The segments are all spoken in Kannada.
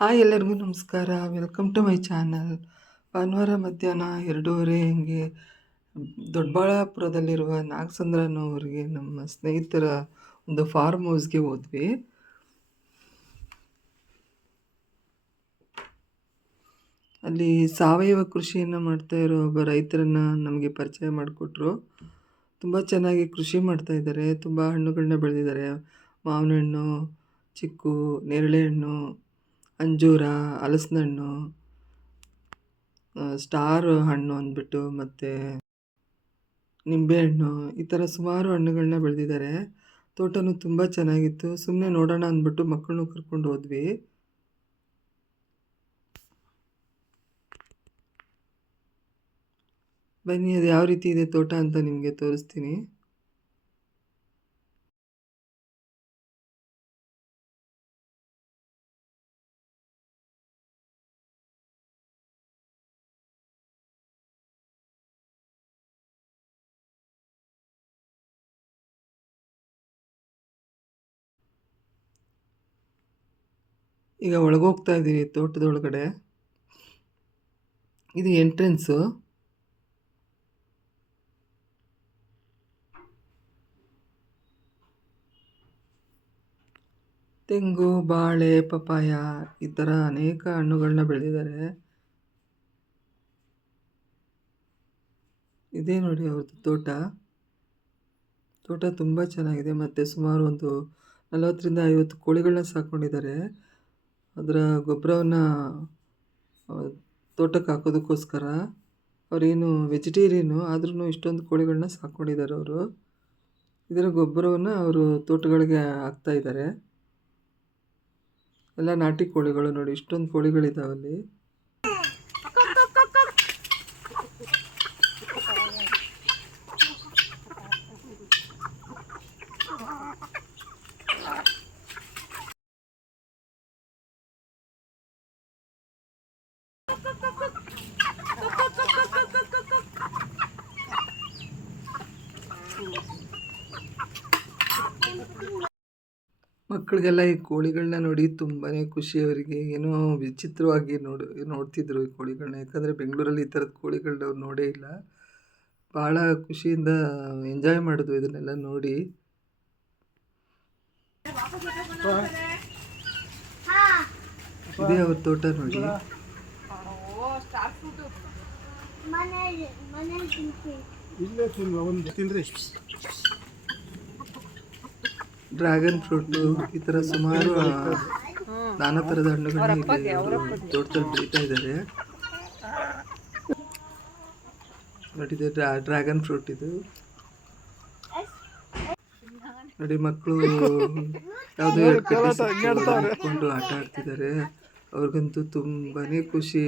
ಹಾಯ್ ಎಲ್ಲರಿಗೂ ನಮಸ್ಕಾರ. ವೆಲ್ಕಮ್ ಟು ಮೈ ಚಾನಲ್ ಭಾನುವಾರ ಮಧ್ಯಾಹ್ನ ಎರಡೂವರೆ ಹಿಂಗೆ ದೊಡ್ಡಬಳ್ಳಾಪುರದಲ್ಲಿರುವ ನಾಗಸಂದ್ರನವ್ರಿಗೆ ನಮ್ಮ ಸ್ನೇಹಿತರ ಒಂದು ಫಾರ್ಮ್ ಹೌಸ್ಗೆ ಹೋದ್ವಿ. ಅಲ್ಲಿ ಸಾವಯವ ಕೃಷಿಯನ್ನು ಮಾಡ್ತಾ ಇರೋ ಒಬ್ಬ ರೈತರನ್ನ ನಮಗೆ ಪರಿಚಯ ಮಾಡಿಕೊಟ್ರು. ತುಂಬ ಚೆನ್ನಾಗಿ ಕೃಷಿ ಮಾಡ್ತಾ ಇದ್ದಾರೆ. ತುಂಬ ಹಣ್ಣುಗಳನ್ನ ಬೆಳೆದಿದ್ದಾರೆ. ಮಾವಿನ ಹಣ್ಣು ಚಿಕ್ಕು, ನೇರಳೆ ಹಣ್ಣು ಅಂಜೂರ ಹಲಸಿನ ಹಣ್ಣು ಸ್ಟಾರ್ ಹಣ್ಣು ಅಂದ್ಬಿಟ್ಟು ಮತ್ತು ನಿಂಬೆಹಣ್ಣು ಈ ಥರ ಸುಮಾರು ಹಣ್ಣುಗಳನ್ನ ಬೆಳೆದಿದ್ದಾರೆ ತೋಟನೂ ತುಂಬ ಚೆನ್ನಾಗಿತ್ತು. ಸುಮ್ಮನೆ ನೋಡೋಣ ಅಂದ್ಬಿಟ್ಟು ಮಕ್ಕಳನ್ನು ಕರ್ಕೊಂಡು ಹೋದ್ವಿ. ಬನ್ನಿ, ಅದು ಯಾವ ರೀತಿ ಇದೆ ತೋಟ ಅಂತ ನಿಮಗೆ ತೋರಿಸ್ತೀನಿ. ಈಗ ಒಳಗೋಗ್ತಾ ಇದ್ದೀವಿ ತೋಟದೊಳಗಡೆ. ಇದು ಎಂಟ್ರೆನ್ಸು. ತೆಂಗು, ಬಾಳೆ ಪಪಾಯ ಈ ಥರ ಅನೇಕ ಹಣ್ಣುಗಳನ್ನ ಬೆಳೆದಿದ್ದಾರೆ. ಇದೇ ನೋಡಿ ಅವ್ರದ್ದು ತೋಟ. ತೋಟ ತುಂಬ ಚೆನ್ನಾಗಿದೆ. ಮತ್ತು ಸುಮಾರು ಒಂದು ನಲವತ್ತರಿಂದ ಐವತ್ತು ಕೋಳಿಗಳನ್ನ ಸಾಕೊಂಡಿದ್ದಾರೆ ಅದರ ಗೊಬ್ಬರವನ್ನು ತೋಟಕ್ಕೆ ಹಾಕೋದಕ್ಕೋಸ್ಕರ ಅವರೇನು ವೆಜಿಟೇರಿಯನ್ನು ಆದ್ರೂ ಇಷ್ಟೊಂದು ಕೋಳಿಗಳನ್ನ ಸಾಕೊಂಡಿದ್ದಾರೆ ಅವರು. ಇದರ ಗೊಬ್ಬರವನ್ನು ಅವರು ತೋಟಗಳಿಗೆ ಹಾಕ್ತಾಯಿದ್ದಾರೆ ಎಲ್ಲ ನಾಟಿ ಕೋಳಿಗಳು ನೋಡಿ, ಇಷ್ಟೊಂದು ಕೋಳಿಗಳಿದ್ದಾವೆ ಅಲ್ಲಿ. ಮಕ್ಕಳಿಗೆಲ್ಲ ಈ ಕೋಳಿಗಳನ್ನ ನೋಡಿ ತುಂಬಾ ಖುಷಿ ಅವರಿಗೆ. ಏನೋ ವಿಚಿತ್ರವಾಗಿ ನೋಡು ನೋಡ್ತಿದ್ರು ಈ ಕೋಳಿಗಳನ್ನ ಯಾಕಂದರೆ ಬೆಂಗಳೂರಲ್ಲಿ ಈ ಥರದ ಕೋಳಿಗಳನ್ನ ಅವ್ರು ನೋಡೇ ಇಲ್ಲ. ಭಾಳ ಖುಷಿಯಿಂದ ಎಂಜಾಯ್ ಮಾಡಿದ್ವು ಇದನ್ನೆಲ್ಲ ನೋಡಿ. ಇದೇ ಅವ್ರ ತೋಟ ನೋಡಿ. ಇಲ್ಲೇ ತಿನ್ನುವ ಒಂದು ತಿನ್ರಿ ಡ್ರ್ಯಾಗನ್ ಫ್ರೂಟು ಈ ಥರ ಸುಮಾರು ನಾನಾ ಥರದ ಹಣ್ಣುಗಳನ್ನ ಇಲ್ಲಿ ಅವರು ತೋಟದಲ್ಲಿ ಬೆಳೀತಾ ಇದ್ದಾರೆ. ಇದು ಡ್ರ್ಯಾಗನ್ ಫ್ರೂಟ್ ಇದು. ನೋಡಿ ಮಕ್ಕಳು ಯಾವುದೋ ಇಟ್ಕೊಂಡು ಆಟ ಆಡ್ತಿದ್ದಾರೆ. ಅವ್ರಿಗಂತೂ ತುಂಬಾನೇ ಖುಷಿ.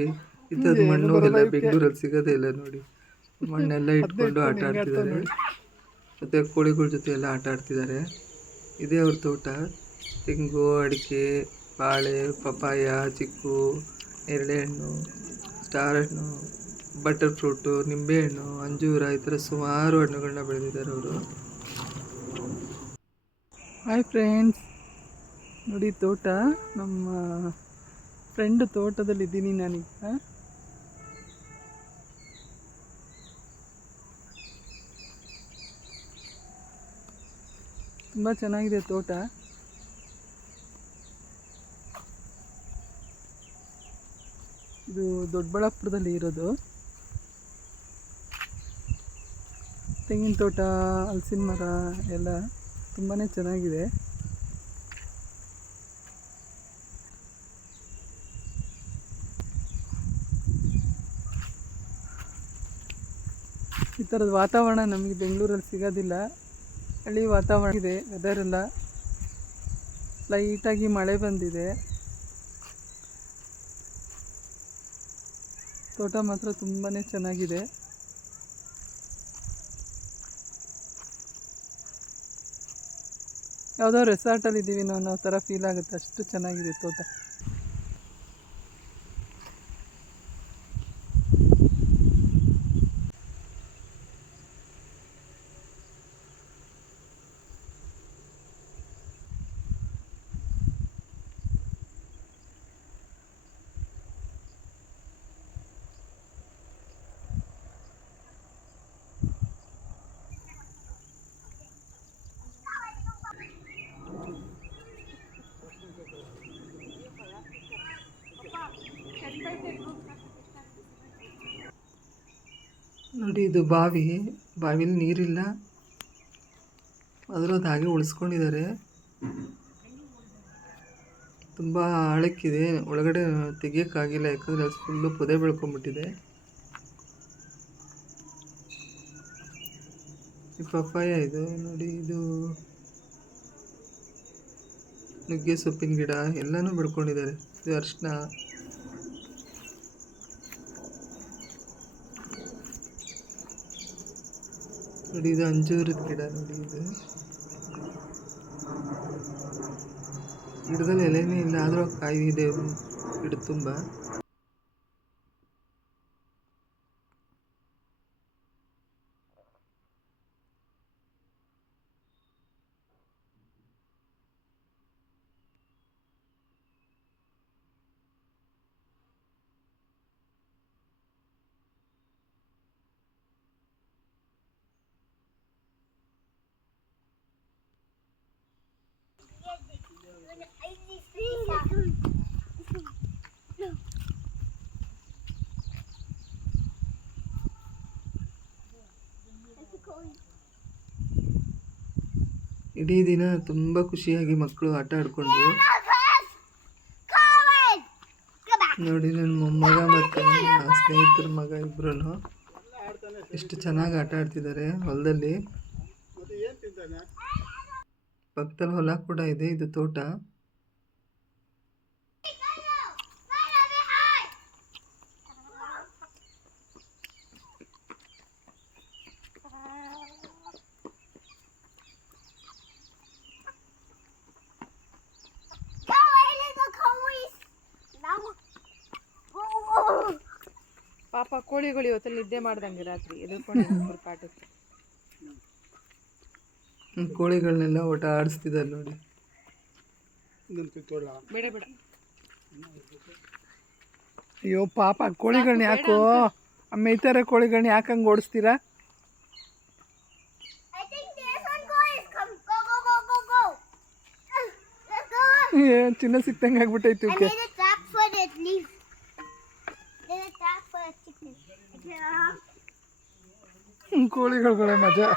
ಇಂಥದ್ದು ಮಣ್ಣು ಎಲ್ಲ ಬೆಂಗಳೂರಲ್ಲಿ ಸಿಗೋದೇ ಇಲ್ಲ ನೋಡಿ. ಮಣ್ಣೆಲ್ಲ ಇಟ್ಕೊಂಡು ಆಟ ಆಡ್ತಿದ್ದಾರೆ. ಮತ್ತು ಕೋಳಿಗಳ ಜೊತೆ ಎಲ್ಲ ಆಟ ಆಡ್ತಿದ್ದಾರೆ. ಇದೇ ಅವ್ರ ತೋಟ. ತೆಂಗು, ಅಡಿಕೆ, ಬಾಳೆ, ಪಪ್ಪಾಯ, ಚಿಕ್ಕು ನೇರಳೆ ಹಣ್ಣು ಸ್ಟಾರ್ ಹಣ್ಣು, ಬಟರ್ ಫ್ರೂಟು, ನಿಂಬೆಹಣ್ಣು, ಅಂಜೂರ ಈ ಥರ ಸುಮಾರು ಹಣ್ಣುಗಳನ್ನ ಬೆಳೆದಿದ್ದಾರೆ ಅವರು. ಹಾಯ್ ಫ್ರೆಂಡ್ಸ್ ನೋಡಿ ತೋಟ, ನಮ್ಮ ಫ್ರೆಂಡ್ ತೋಟದಲ್ಲಿದ್ದೀನಿ ನಾನೀಗ. ತುಂಬ ಚೆನ್ನಾಗಿದೆ ತೋಟ. ಇದು ದೊಡ್ಡಬಳ್ಳಾಪುರದಲ್ಲಿ ಇರೋದು. ತೆಂಗಿನ ತೋಟ, ಹಲಸಿನ ಮರ ಎಲ್ಲ ತುಂಬಾ ಚೆನ್ನಾಗಿದೆ. ಈ ಥರದ ವಾತಾವರಣ ನಮಗೆ ಬೆಂಗಳೂರಲ್ಲಿ ಸಿಗೋದಿಲ್ಲ. ಹಳ್ಳಿ ವಾತಾವರಣ ಇದೆ ವೆದರ್ ಎಲ್ಲ ಲೈಟಾಗಿ ಮಳೆ ಬಂದಿದೆ. ತೋಟ ಮಾತ್ರ ತುಂಬಾ ಚೆನ್ನಾಗಿದೆ. ಯಾವುದೋ ರೆಸಾರ್ಟಲ್ಲಿ ಇದ್ದೀವಿ ಅನ್ನೋ ಥರ ಫೀಲ್ ಆಗುತ್ತೆ, ಅಷ್ಟು ಚೆನ್ನಾಗಿದೆ ತೋಟ. ನೋಡಿ ಇದು ಬಾವಿ, ಬಾವಿಲಿ ನೀರಿಲ್ಲ. ಆದರೂ ಅದು ಹಾಗೆ ಉಳಿಸ್ಕೊಂಡಿದ್ದಾರೆ. ತುಂಬ ಆಳಕ್ಕಿದೆ ಒಳಗಡೆ ತೆಗಿಯೋಕ್ಕಾಗಿಲ್ಲ, ಯಾಕಂದರೆ ಅದು ಫುಲ್ಲು ಪೊದೆ ಬೆಳ್ಕೊಂಬಿಟ್ಟಿದೆ. ಪಪ್ಪಾಯ ಇದು, ನೋಡಿ ಇದು. ನುಗ್ಗೆ ಸೊಪ್ಪಿನ ಗಿಡ, ಎಲ್ಲನೂ ಬೆಳ್ಕೊಂಡಿದ್ದಾರೆ. ಇದು ಅರಿಶಿನ ನೋಡಿ ಇದು ಅಂಜೂರದ ಗಿಡ ನೋಡಿ ಇದು ಗಿಡದಲ್ಲಿ ಎಲೆನೇ ಇಲ್ಲ ಆದರೂ ಕಾಯಿ ಇದೆ ಗಿಡ ತುಂಬ ಇಡೀ ದಿನ ತುಂಬ ಖುಷಿಯಾಗಿ ಮಕ್ಕಳು ಆಟ ಆಡ್ಕೊಂಡ್ರು ನೋಡಿ ನನ್ನ ಮೊಮ್ಮಗ ಮತ್ತು ನನ್ನ ಸ್ನೇಹಿತರ ಮಗ ಇಬ್ಬರೂ ಎಷ್ಟು ಚೆನ್ನಾಗಿ ಆಟ ಆಡ್ತಿದ್ದಾರೆ ಹೊಲದಲ್ಲಿ. ಪಕ್ಕದಲ್ಲಿ ಹೊಲ ಕೂಡ ಇದೆ, ಇದು ತೋಟ. ಪಾಪ ಕೋಳಿಗಳು ಇವತ್ತಲ್ಲಿ ನಿದ್ದೆ ಮಾಡ್ದಂಗೆ ರಾತ್ರಿ ಎದುರ್ಕೊಂಡು ಕೋಳಿಗಳನ್ನೆಲ್ಲ ಓಟ ಆಡಿಸ್ತಿದ್ದಾರೆ ನೋಡಿ ಬೇಡ ಬೇಡ ಅಯ್ಯೋ ಪಾಪ ಕೋಳಿಗಳನ್ನ ಯಾಕೋ ಮೇಯ್ತಾರೆ ಕೋಳಿಗಳನ್ನ ಯಾಕೆ ಹಂಗೆ ಓಡಿಸ್ತೀರಾ ಏನು think there's one going to come. Go, go, go, go, go. Let's go. ಏ ಚಿನ್ನ ಸಿಕ್ತಂಗೆ ಆಗ್ಬಿಟ್ಟೈತಿ ಇವಕ್ಕೆ ಕೋಳಿಗಳುಗಳೇ ಮಜಾ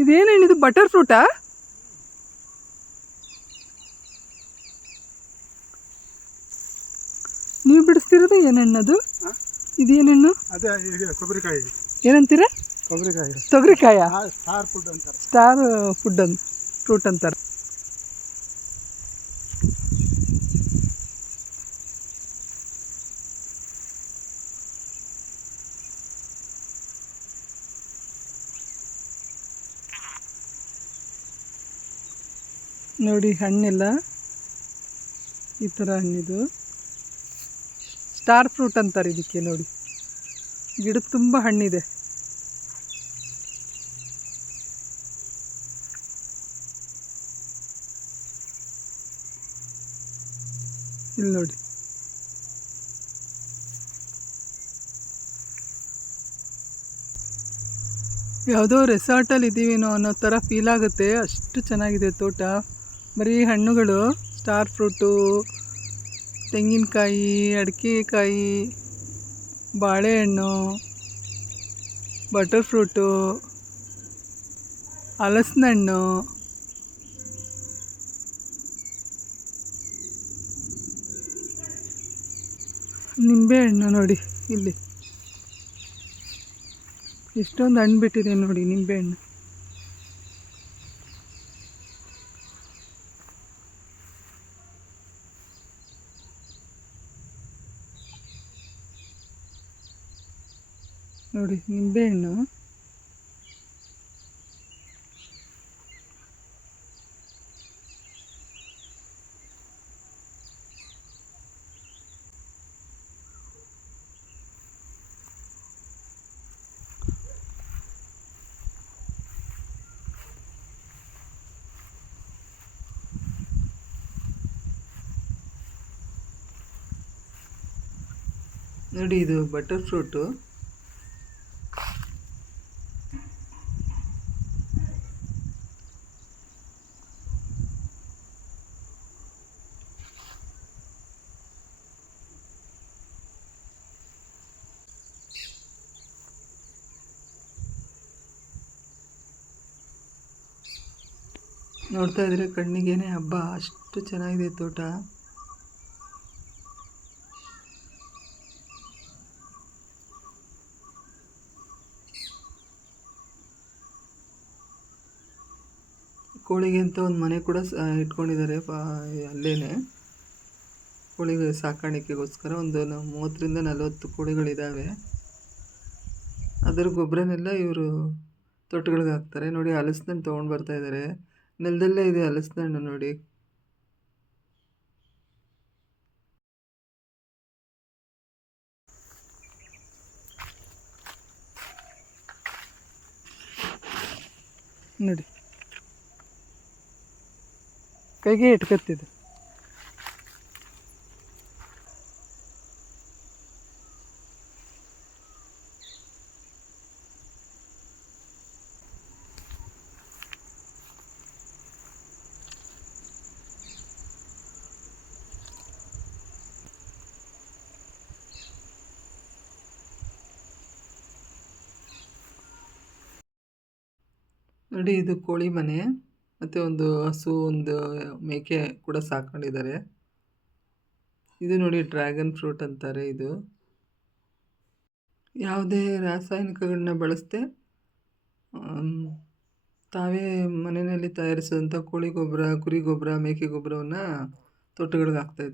ಇದೇನೇನಿದು ಬಟರ್ ಫ್ರೂಟಾ ನೀವು ಬಿಡಿಸ್ತಿರೋದು ಏನೆಣ್ಣದು ಇದೇನೆಣ್ಣು? ಅದೇ ಕೊಬ್ಬರಿಕಾಯಿ. ಏನಂತೀರ? ಕೊಬ್ಬರಿಕಾಯಿ. ತೊಗರಿಕಾಯ? ಸ್ಟಾರ್ ಫುಡ್ ಅಂತಾರೆ. ಸ್ಟಾರ್ ಫುಡ್ ಅಂತ ಫ್ರೂಟ್ ಅಂತಾರೆ. ನೋಡಿ, ಹಣ್ಣೆಲ್ಲ. ಈ ಥರ ಹಣ್ಣಿದು. ಸ್ಟಾರ್ ಫ್ರೂಟ್ ಅಂತಾರೆ ಇದಕ್ಕೆ ನೋಡಿ. ಗಿಡ ತುಂಬ ಹಣ್ಣಿದೆ. ಇಲ್ಲಿ ನೋಡಿ. ಯಾವುದೋ ರೆಸಾರ್ಟಲ್ಲಿ ಇದ್ದೀವೇನೋ ಅನ್ನೋ ಥರ ಫೀಲ್ ಆಗುತ್ತೆ. ಅಷ್ಟು ಚೆನ್ನಾಗಿದೆ ತೋಟ. ಬರೀ ಹಣ್ಣುಗಳು ಸ್ಟಾರ್ ಫ್ರೂಟು ತೆಂಗಿನಕಾಯಿ, ಅಡಿಕೆಕಾಯಿ, ಬಾಳೆಹಣ್ಣು ಬಟರ್ ಫ್ರೂಟು ಹಲಸಿನ ಹಣ್ಣು ನಿಂಬೆಹಣ್ಣು ನೋಡಿ ಇಲ್ಲಿ. ಎಷ್ಟೊಂದು ಹಣ್ಣು ಬಿಟ್ಟಿದೆ ನೋಡಿ ನಿಂಬೆಹಣ್ಣು. ನೋಡಿ ನಿಂಬೆಹಣ್ಣು ನೋಡಿ ಇದು ಬಟರ್ ಫ್ರೂಟು ನೋಡ್ತಾ ಇದ್ರೆ ಕಣ್ಣಿಗೇನೆ ಹಬ್ಬ, ಅಷ್ಟು ಚೆನ್ನಾಗಿದೆ ತೋಟ. ಕೋಳಿಗೆ ಅಂತ ಒಂದು ಮನೆ ಕೂಡ ಇಟ್ಕೊಂಡಿದ್ದಾರೆ ಪಾ ಅಲ್ಲೇ ಕೋಳಿಗೆ ಸಾಕಾಣಿಕೆಗೋಸ್ಕರ ಒಂದು ಮೂವತ್ತರಿಂದ ನಲವತ್ತು ಕೋಳಿಗಳಿದ್ದಾವೆ ಅದರ ಗೊಬ್ಬರನೆಲ್ಲ ಇವರು ತೋಟಗಳಿಗೆ ಹಾಕ್ತಾರೆ. ನೋಡಿ ಹಲಸಿನ ತೊಗೊಂಡು ಬರ್ತಾ ಇದ್ದಾರೆ ನೆಲದಲ್ಲೇ ಇದೆ ಹಲಸಿನಣ್ಣು ನೋಡಿ. ನೋಡಿ. ಕೈಗೆ ಇಟ್ಕೊತಿದ್ದು. ನೋಡಿ ಇದು ಕೋಳಿ ಮನೆ, ಮತ್ತೆ ಒಂದು ಹಸು, ಒಂದು ಮೇಕೆ ಕೂಡ ಸಾಕೊಂಡಿದ್ದಾರೆ ಇದು ನೋಡಿ ಡ್ರ್ಯಾಗನ್ ಫ್ರೂಟ್ ಅಂತಾರೆ ಇದು. ಯಾವುದೇ ರಾಸಾಯನಿಕಗಳನ್ನ ಬಳಸದೆ ತಾವೇ ಮನೆಯಲ್ಲಿ ತಯಾರಿಸಿದಂಥ ಕೋಳಿ ಗೊಬ್ಬರ ಕುರಿ ಗೊಬ್ಬರ ಮೇಕೆ ಗೊಬ್ಬರವನ್ನು ತೋಟಗಳಿಗೆ ಹಾಕ್ತಾ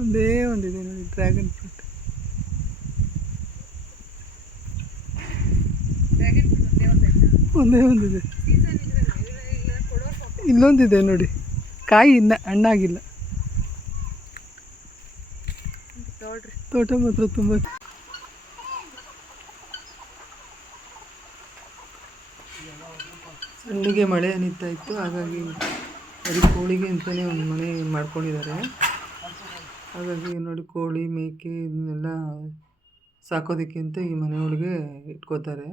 ಒಂದೇ ಒಂದಿದೆ ನೋಡಿ ಡ್ರ್ಯಾಗನ್ ಫ್ರೂಟ್ ಒಂದೇ ಒಂದಿದೆ. ಇಲ್ಲೊಂದಿದೆ ನೋಡಿ ಕಾಯಿ ಇನ್ನ ಹಣ್ಣಾಗಿಲ್ಲ. ತೋಟ ಮಾತ್ರ ತುಂಬ. ಸಣ್ಣಗೆ ಮಳೆ ನಿಂತಾಯಿತ್ತು ಇತ್ತು ಹಾಗಾಗಿ ಅದಕ್ಕೆ ಕೋಳಿಗೆ ಅಂತಲೇ ಒಂದು ಮನೆ ಮಾಡ್ಕೊಂಡಿದ್ದಾರೆ. ಹಾಗಾಗಿ ನೋಡಿ ಕೋಳಿ, ಮೇಕೆ ಇದನ್ನೆಲ್ಲ ಸಾಕೋದಕ್ಕಿಂತ ಈ ಮನೆಯೊಳಗೆ ಇಟ್ಕೋತಾರೆ.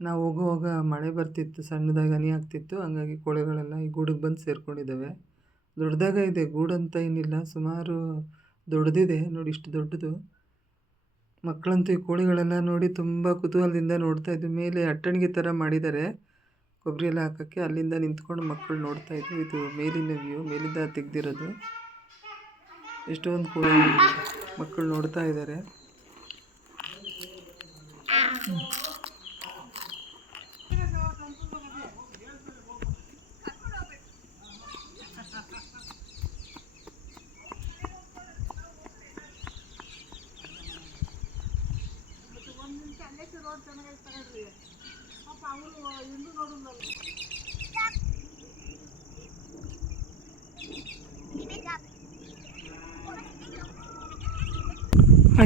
ನಾವು ಹೋಗುವಾಗ ಮಳೆ ಬರ್ತಿತ್ತು, ಸಣ್ಣದಾಗಿ ಹನಿ ಆಗ್ತಿತ್ತು, ಹಂಗಾಗಿ ಕೋಳಿಗಳೆಲ್ಲ ಈ ಗೂಡಿಗೆ ಬಂದು ಸೇರಿಕೊಂಡಿದ್ದಾವೆ. ದೊಡ್ಡದಾಗ ಇದೆ ಗೂಡಂತ ಏನಿಲ್ಲ, ಸುಮಾರು ದೊಡ್ಡದಿದೆ, ನೋಡಿ ಇಷ್ಟು ದೊಡ್ಡದು. ಮಕ್ಕಳಂತೂ ಈ ಕೋಳಿಗಳೆಲ್ಲ ನೋಡಿ ತುಂಬ ಕುತೂಹಲದಿಂದ ನೋಡ್ತಾ ಇದ್ವಿ ಮೇಲೆ ಅಟ್ಟಣಿಗೆ ಥರ ಮಾಡಿದ್ದಾರೆ. ಕೊಬ್ಬರಿ ಎಲ್ಲ ಹಾಕೋಕ್ಕೆ ಅಲ್ಲಿಂದ ನಿಂತ್ಕೊಂಡು ಮಕ್ಕಳು ನೋಡ್ತಾ ಇದು ಮೇಲಿನ ವ್ಯೂ ಮೇಲಿಂದ ತೆಗ್ದಿರೋದು. ಎಷ್ಟೊಂದು ಕೋಳಿ ಮಕ್ಕಳು ನೋಡ್ತಾ ಇದ್ದಾರೆ.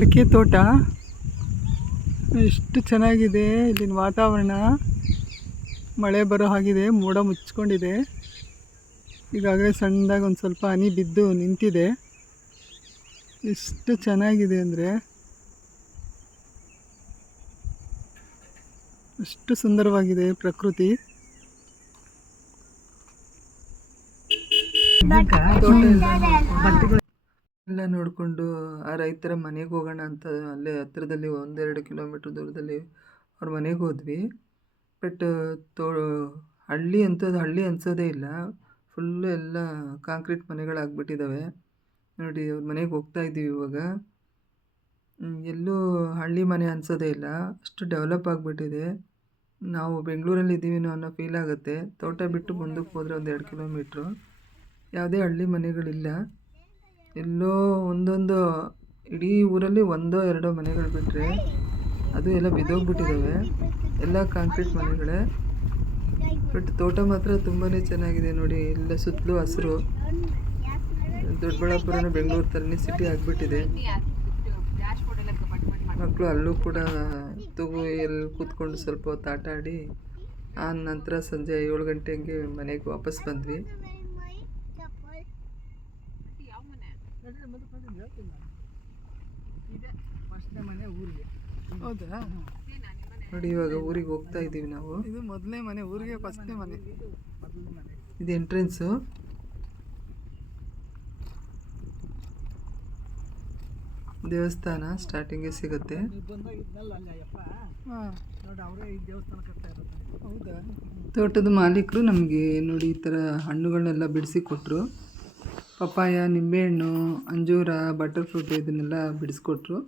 ಅಡಿಕೆ ತೋಟ. ಎಷ್ಟು ಚೆನ್ನಾಗಿದೆ ಇಲ್ಲಿನ ವಾತಾವರಣ. ಮಳೆ ಬರೋ ಹಾಗಿದೆ, ಮೋಡ ಮುಚ್ಕೊಂಡಿದೆ. ಈಗಾಗಲೇ ಸಣ್ಣದಾಗಿ ಒಂದು ಸ್ವಲ್ಪ ಹನಿ ಬಿದ್ದು ನಿಂತಿದೆ. ಎಷ್ಟು ಚೆನ್ನಾಗಿದೆ ಅಂದರೆ. ಅಷ್ಟು ಸುಂದರವಾಗಿದೆ ಪ್ರಕೃತಿ. ತೋಟ ನೋಡಿಕೊಂಡು ಆ ರೈತರ ಮನೆಗೆ ಹೋಗೋಣ ಅಂತ ಅಲ್ಲೇ ಹತ್ರದಲ್ಲಿ ಒಂದೆರಡು ಕಿಲೋಮೀಟ್ರ್ ದೂರದಲ್ಲಿ ಅವ್ರ ಮನೆಗೆ ಹೋದ್ವಿ. ಬಟ್ ತೋ, ಹಳ್ಳಿ ಅಂಥದ್ದು ಹಳ್ಳಿ ಅನ್ಸೋದೇ ಇಲ್ಲ. ಫುಲ್ಲು ಎಲ್ಲ ಕಾಂಕ್ರೀಟ್ ಮನೆಗಳಾಗ್ಬಿಟ್ಟಿದ್ದಾವೆ ನೋಡಿ, ಅವ್ರ ಮನೆಗೆ ಹೋಗ್ತಾ ಇದ್ದೀವಿ ಇವಾಗ. ಎಲ್ಲೂ ಹಳ್ಳಿ ಮನೆ ಅನ್ಸೋದೇ ಇಲ್ಲ. ಅಷ್ಟು ಡೆವಲಪ್ ಆಗಿಬಿಟ್ಟಿದೆ. ನಾವು ಬೆಂಗಳೂರಲ್ಲಿ ಇದ್ದೀವಿನೋ ಅನ್ನೋ ಫೀಲ್ ಆಗುತ್ತೆ. ತೋಟ ಬಿಟ್ಟು ಮುಂದಕ್ಕೆ ಹೋದರೆ ಒಂದು ಎರಡು ಕಿಲೋಮೀಟ್ರು. ಯಾವುದೇ ಹಳ್ಳಿ ಮನೆಗಳಿಲ್ಲ. ಎಲ್ಲೋ ಒಂದೊಂದು, ಇಡೀ ಊರಲ್ಲಿ ಒಂದೋ ಎರಡೋ ಮನೆಗಳು ಬಿಟ್ಟರೆ ಅದು ಎಲ್ಲ ಬಿದ್ದೋಗ್ಬಿಟ್ಟಿದ್ದಾವೆ ಎಲ್ಲ ಕಾಂಕ್ರೀಟ್ ಮನೆಗಳೇ. ಬಟ್ ತೋಟ ಮಾತ್ರ ತುಂಬಾ ಚೆನ್ನಾಗಿದೆ ನೋಡಿ. ಎಲ್ಲ ಸುತ್ತಲೂ ಹಸಿರು. ದೊಡ್ಡಬಳ್ಳಾಪುರನ ಬೆಂಗಳೂರು ತರನೇ ಸಿಟಿ ಆಗಿಬಿಟ್ಟಿದೆ. ಮಕ್ಕಳು ಅಲ್ಲೂ ಕೂಡ ತೂಗು ಎಲ್ಲಿ ಕೂತ್ಕೊಂಡು ಸ್ವಲ್ಪ ಹೊತ್ತು ಆಟ ಆಡಿ ಆ ನಂತರ ಸಂಜೆ ಏಳು ಗಂಟೆ ಹಂಗೆ ಮನೆಗೆ ವಾಪಸ್ ಬಂದ್ವಿ ಫಸ್ಟ್ನೇ ಮನೆ ಊರಿಗೆ ಹೌದಾ? ನೋಡಿ ಇವಾಗ ಊರಿಗೆ ಹೋಗ್ತಾ ಇದ್ದೀವಿ ನಾವು. ಇದು ಮೊದಲನೇ ಮನೆ ಊರಿಗೆ ಫಸ್ಟ್ನೇ ಮನೆ. ಇದು ಎಂಟ್ರೆನ್ಸು ದೇವಸ್ಥಾನ ಸ್ಟಾರ್ಟಿಂಗೇ ಸಿಗುತ್ತೆ. ತೋಟದ ಮಾಲೀಕರು ನಮಗೆ ನೋಡಿ ಈ ಥರ ಹಣ್ಣುಗಳನ್ನೆಲ್ಲ ಬಿಡಿಸಿ ಕೊಟ್ಟರು ಪಪ್ಪಾಯ ನಿಂಬೆಹಣ್ಣು ಅಂಜೂರ ಬಟರ್ ಫ್ರೂಟ್ ಇದನ್ನೆಲ್ಲ ಬಿಡಿಸ್ಕೊಟ್ರು.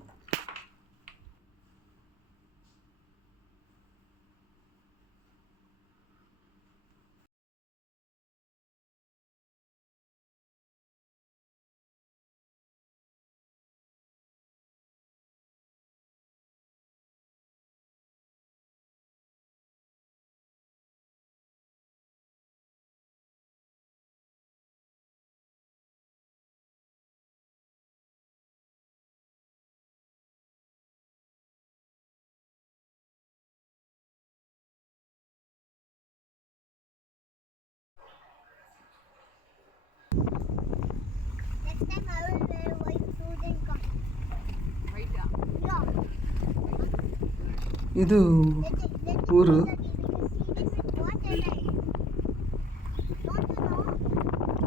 ಇದು ಊರು.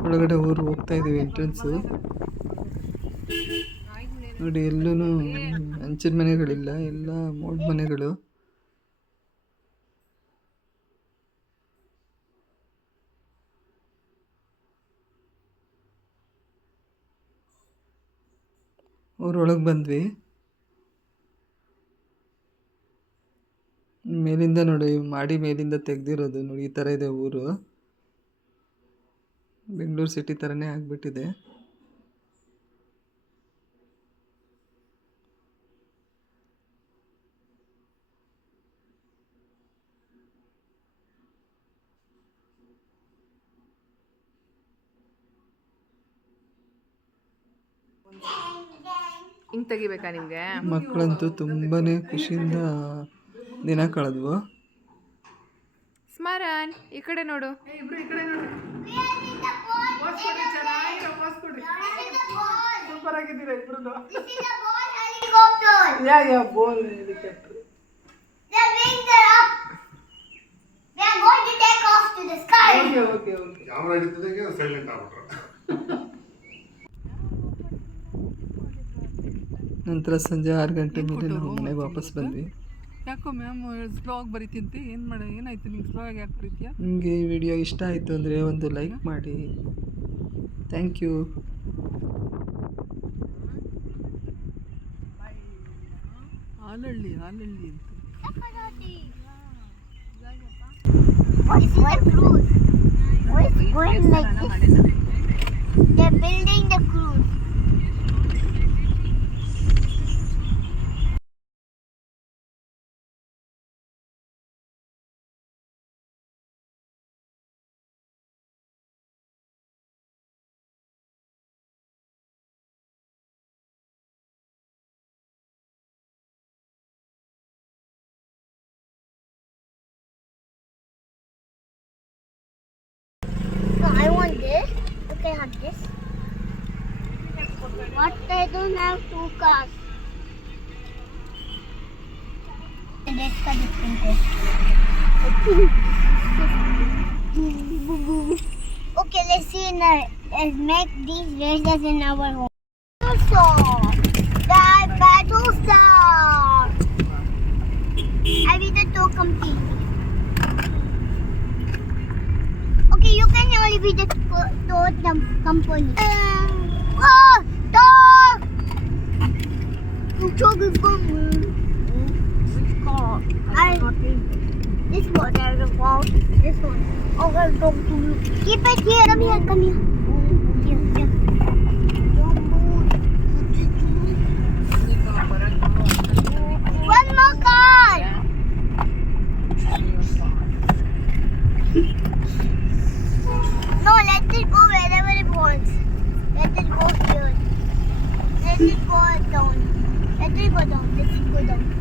ಒಳಗಡೆ ಊರು ಹೋಗ್ತಾ ಇದೀವಿ ಎಂಟ್ರೆನ್ಸ್ ನೋಡಿ ಎಲ್ಲೂ ಹಂಚಿನ ಮನೆಗಳಿಲ್ಲ ಎಲ್ಲ ಮೋಡ್ ಮನೆಗಳು. ಊರೊಳಗೆ ಬಂದ್ವಿ. ಮೇಲಿಂದ ನೋಡಿ, ಮಾಡಿ ಮೇಲಿಂದ ತೆಗೆದಿರೋದು ನೋಡಿ, ಈ ಥರ ಇದೆ ಊರು. ಬೆಂಗಳೂರು ಸಿಟಿ ಥರನೇ ಆಗಿಬಿಟ್ಟಿದೆ. ಹಿಂಗೆ ತೆಗಿಬೇಕಾ ನಿಮಗೆ? ಮಕ್ಕಳಂತೂ ತುಂಬಾ ಖುಷಿಯಿಂದ ದಿನ ಕಳೆದ್ವು. ಸ್ಮರನ್ ಈ ಕಡೆ ನೋಡು. ಸೂಪರ್ ಆಗಿದ್ದೀರಾ ಇಬ್ರು. ಯಾ ಯಾ ಬೋಲ್ helicopter okay okay okay camera ಹಿಡಿತಿದ್ದಾಗೆ silent ಆಗ್ಬಿಟ್ರು. ನಂತರ ಸಂಜೆ ಆರು ಗಂಟೆ ಮೇಲೆ ನಾವು ಮನೆಗೆ ವಾಪಸ್ ಬಂದ್ವಿ. ಯಾಕೋ ಮ್ಯಾಮ್ ಸ್ಲೋಗ್ ಬರೀತಿಂತೆ ಏನು ಮಾಡ ಏನಾಯ್ತು? ನಿಂಗೆ ಸ್ಲೋ ಆಗಿ ಯಾಕೆ ಬರೀತೀಯಾ? ನಿಮಗೆ ಈ ವಿಡಿಯೋ ಇಷ್ಟ ಆಯಿತು ಅಂದರೆ ಒಂದು ಲೈಕ್ ಮಾಡಿ. ಥ್ಯಾಂಕ್ ಯು ಹಾಲಳ್ಳಿ ಹಾಲಳ್ಳಿ ಅಂತ. They're building the cruise. What they do now to cars? Okay, let's see in our, let's make these races in our home. Battlestar. the Battlestar. I need the two complete. Okay, you can only be the toad company. Um, oh! Which car? I, This one. There's a wall. This one. Oh, okay, don't go it. Keep it here. Come here, come here. 这个东西这个